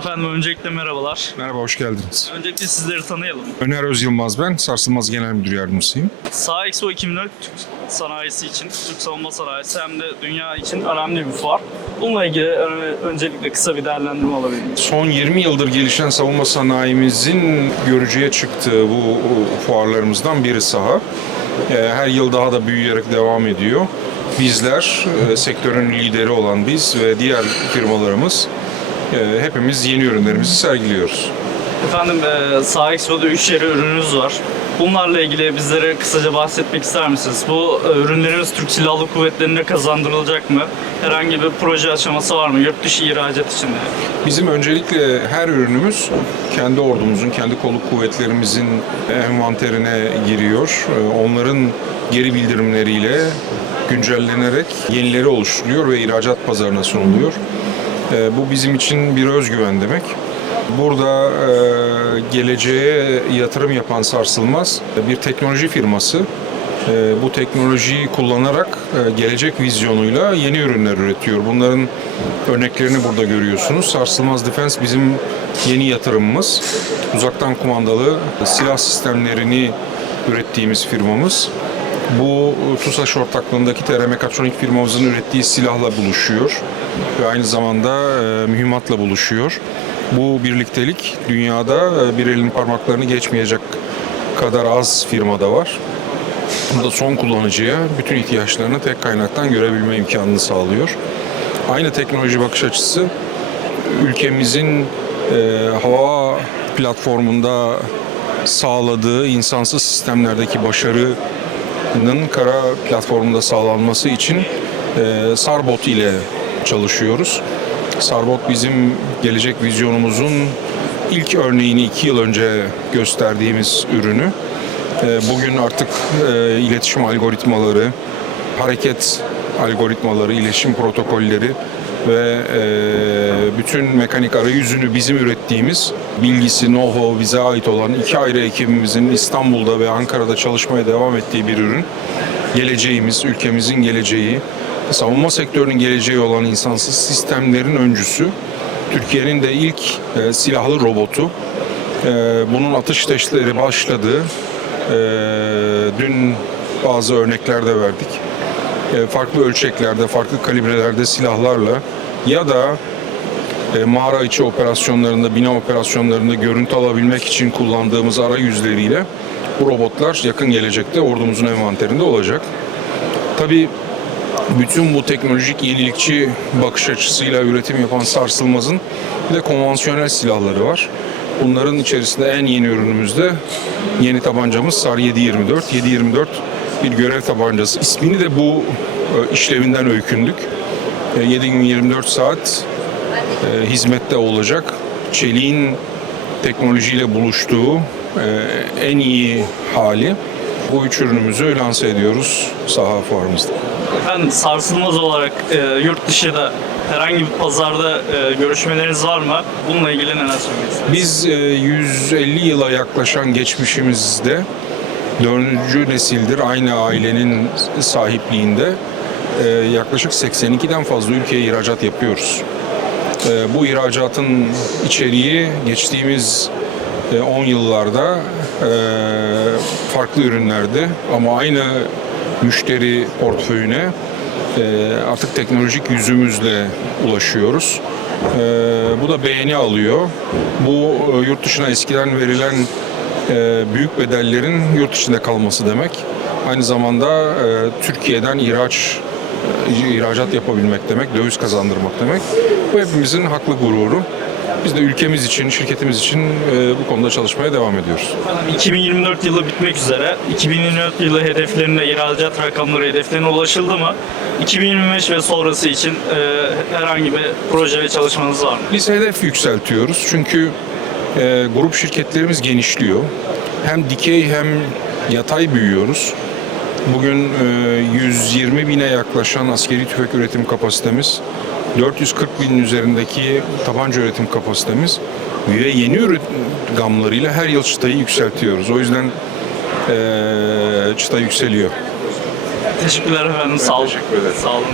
Efendim öncelikle merhabalar. Merhaba, hoş geldiniz. Öncelikle sizleri tanıyalım. Öner Öz Yılmaz ben, Sarsılmaz Genel Müdür Yardımcısıyım. Sağ Expo 2004 Türk sanayisi için, Türk savunma sanayisi hem de dünya için önemli bir fuar. Bununla ilgili öncelikle kısa bir değerlendirme alabilir miyim? Son 20 yıldır gelişen savunma sanayimizin görücüye çıktığı bu fuarlarımızdan biri saha. Ee, Her yıl daha da büyüyerek devam ediyor. Bizler, e, sektörün lideri olan biz ve diğer firmalarımız e, hepimiz yeni ürünlerimizi sergiliyoruz. Efendim e, Sağ Expo'da 3 yeri ürününüz var. Bunlarla ilgili bizlere kısaca bahsetmek ister misiniz? Bu e, Türk Silahlı Kuvvetleri'ne kazandırılacak mı? Herhangi bir proje aşaması var mı? Yurt dışı ihracat için. Bizim öncelikle her ürünümüz kendi ordumuzun, kendi kolluk kuvvetlerimizin envanterine giriyor. Ee, Onların geri bildirimleriyle güncellenerek yenileri oluşturuyor ve ihracat pazarına sunuluyor. Ee, Bu bizim için bir özgüven demek. Burada e, geleceğe yatırım yapan Sarsılmaz bir teknoloji firması. E, bu teknolojiyi kullanarak e, gelecek vizyonuyla yeni ürünler üretiyor. Bunların örneklerini burada görüyorsunuz. Sarsılmaz Defense bizim yeni yatırımımız. Uzaktan kumandalı silah sistemlerini ürettiğimiz firmamız. Bu TUSAŞ ortaklığındaki TR Mekatronik firmamızın ürettiği silahla buluşuyor ve aynı zamanda e, mühimmatla buluşuyor. Bu birliktelik dünyada e, bir elin parmaklarını geçmeyecek kadar az firmada var. Bu da son kullanıcıya bütün ihtiyaçlarını tek kaynaktan görebilme imkanını sağlıyor. Aynı teknoloji bakış açısı ülkemizin e, hava platformunda sağladığı insansız sistemlerdeki başarının kara platformunda sağlanması için e, Sarbot ile çalışıyoruz. Sarbot bizim gelecek vizyonumuzun ilk örneğini iki yıl önce gösterdiğimiz ürünü. E, Bugün artık e, iletişim algoritmaları, hareket algoritmaları, iletişim protokolleri ve e, bütün mekanik arayüzünü bizim ürettiğimiz bilgisi, know-how bize ait olan iki ayrı ekibimizin İstanbul'da ve Ankara'da çalışmaya devam ettiği bir ürün. Geleceğimiz, ülkemizin geleceği, savunma sektörünün geleceği olan insansız sistemlerin öncüsü. Türkiye'nin de ilk e, silahlı robotu. E, bunun atış testleri başladı. E, dün bazı örnekler de verdik. E, farklı ölçeklerde, farklı kalibrelerde silahlarla ya da e, mağara içi operasyonlarında, bina operasyonlarında görüntü alabilmek için kullandığımız arayüzleriyle bu robotlar yakın gelecekte ordumuzun envanterinde olacak. Tabii bütün bu teknolojik yenilikçi bakış açısıyla üretim yapan Sarsılmaz'ın bir de konvansiyonel silahları var. Bunların içerisinde en yeni ürünümüzde yeni tabancamız SAR 724. 724 bir görev tabancası. İsmini de bu e, işlevinden öykündük. E, 7 gün 24 saat e, hizmette olacak. Çeliğin teknolojiyle buluştuğu e, en iyi hali. Bu üç ürünümüzü lanse ediyoruz saha fuarımızda. Efendim sarsılmaz olarak e, yurt dışında herhangi bir pazarda e, görüşmeleriniz var mı? Bununla ilgili neler söylemek Biz e, 150 yıla yaklaşan geçmişimizde dördüncü nesildir aynı ailenin sahipliğinde e, yaklaşık 82'den fazla ülkeye ihracat yapıyoruz. E, Bu ihracatın içeriği geçtiğimiz e, 10 yıllarda e, farklı ürünlerdi ama aynı müşteri portföyüne artık teknolojik yüzümüzle ulaşıyoruz. Bu da beğeni alıyor. Bu yurt dışına eskiden verilen e, büyük bedellerin yurt içinde kalması demek. Aynı zamanda e, Türkiye'den ihraç e, ihracat yapabilmek demek, döviz kazandırmak demek. Bu hepimizin haklı gururu. Biz de ülkemiz için, şirketimiz için e, bu konuda çalışmaya devam ediyoruz. Efendim 2024 yılı bitmek üzere. 2024 yılı hedeflerine, ihracat rakamları hedeflerine ulaşıldı mı? 2025 ve sonrası için e, herhangi bir proje ve çalışmanız var mı? Biz hedef yükseltiyoruz çünkü e, grup şirketlerimiz genişliyor. Hem dikey hem yatay büyüyoruz. Bugün e, 120 bine yaklaşan askeri tüfek üretim kapasitemiz, 440 binin üzerindeki tabanca üretim kapasitemiz ve yeni ürün gamlarıyla her yıl çıtayı yükseltiyoruz. O yüzden e, çıta yükseliyor. Teşekkürler efendim. Sağ olun. teşekkür ederim. Sağ olun.